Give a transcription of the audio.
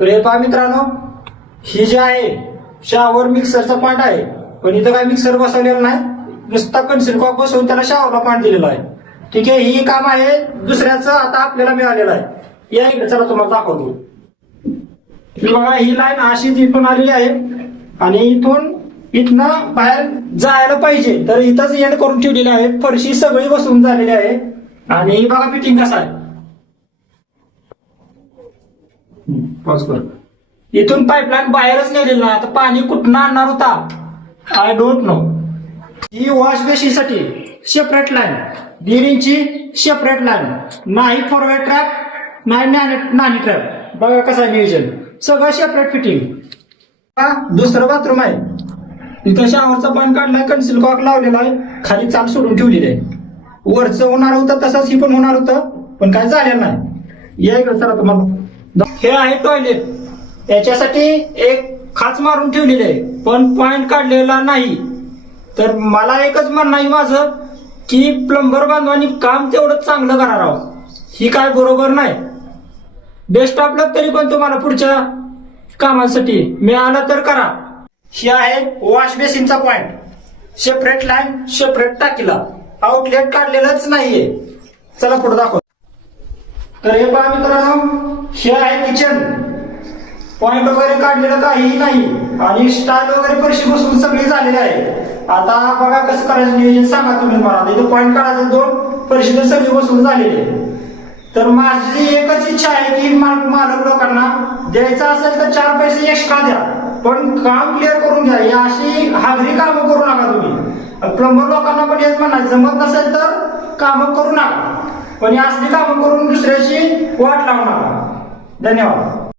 तर हे पहा मित्रांनो, ही जी आहे शॉवर मिक्सरचा पॉइंट आहे, पण इथं काय मिक्सर बसवलेला नाही, नुसता कन्सिल कॉक बसवून त्याला शॉवरला पॉइंट दिलेला आहे. ठीक आहे, ही काम आहे दुसऱ्याचं आता आपल्याला मिळालेलं आहे. या इकडे चला तुम्हाला दाखवतो. बघा ही लाईन अशीच इथून आलेली आहे आणि इथनं बाहेर जायला पाहिजे तर इथंच एंड करून ठेवलेली आहे. फरशी सगळी बसवून झालेली आहे आणि बघा फिटिंग कसं आहे. पॉज कर. इथून पाईपलाईन बाहेरच नेलेली नाही. आता पाणी कुठनं आणणार होता आय डोंट नो. ही वॉश बेसिनसाठी सेपरेट लाईन, 1.5 इंची सेपरेट लाईन, नाही फॉरवर्ड ट्रॅप नाही नानी ट्रॅप. बघा कसं आहे नियोजन, सगळं सेपरेट फिटिंग. दुसरं बाथरूम आहे, इथं शॉवरचा पॉइंट काढलाय, कन्सिल कॉक लावलेला आहे, खाली चाल सोडून ठेवलेली आहे. वरचं होणार होतं तसंच ही पण होणार होतं, पण काय झालेलं नाही. या इकडे चला तुम्हाला. हे आहे टॉयलेट, याच्यासाठी एक खाच मारून ठेवलेली आहे पण पॉइंट काढलेला नाही. तर मला एकच म्हणणं आहे माझं की प्लंबर बांधवांनी काम तेवढं चांगलं करावं. ही काय बरोबर नाही. बेस्ट ऑफ लक तरी पण तुम्हाला पुढच्या कामासाठी मिळालं तर करा. ही आहे वॉश बेसिनचा पॉइंट, सेपरेट लाईन, सेपरेट टाकीला, आउटलेट काढलेलंच नाहीये. चला पुढे दाखव. तर हे पहा मित्रांनो, हे आहे किचन, पॉइंट वगैरे काढलेलं काहीही नाही आणि स्टाईल वगैरे फरशी बसवून सगळी झालेली आहे. आता बघा कसं करायचं नियोजन सांगा तुम्ही मला. इथं पॉइंट काढायचं 2, फरशी तर सगळी बसवून झालेली आहे. तर माझी एकच इच्छा आहे की मालक लोकांना द्यायचं असेल तर 4 पैसे एक्स्ट्रा द्या, पण काम क्लिअर करून घ्या. ही अशी हागरी कामं करू नका तुम्ही. प्लंबर लोकांना पण हेच म्हणायचं, जमत नसेल तर कामं करू नका, पण ही असली कामं करून दुसऱ्याची वाट लावू नका. धन्यवाद.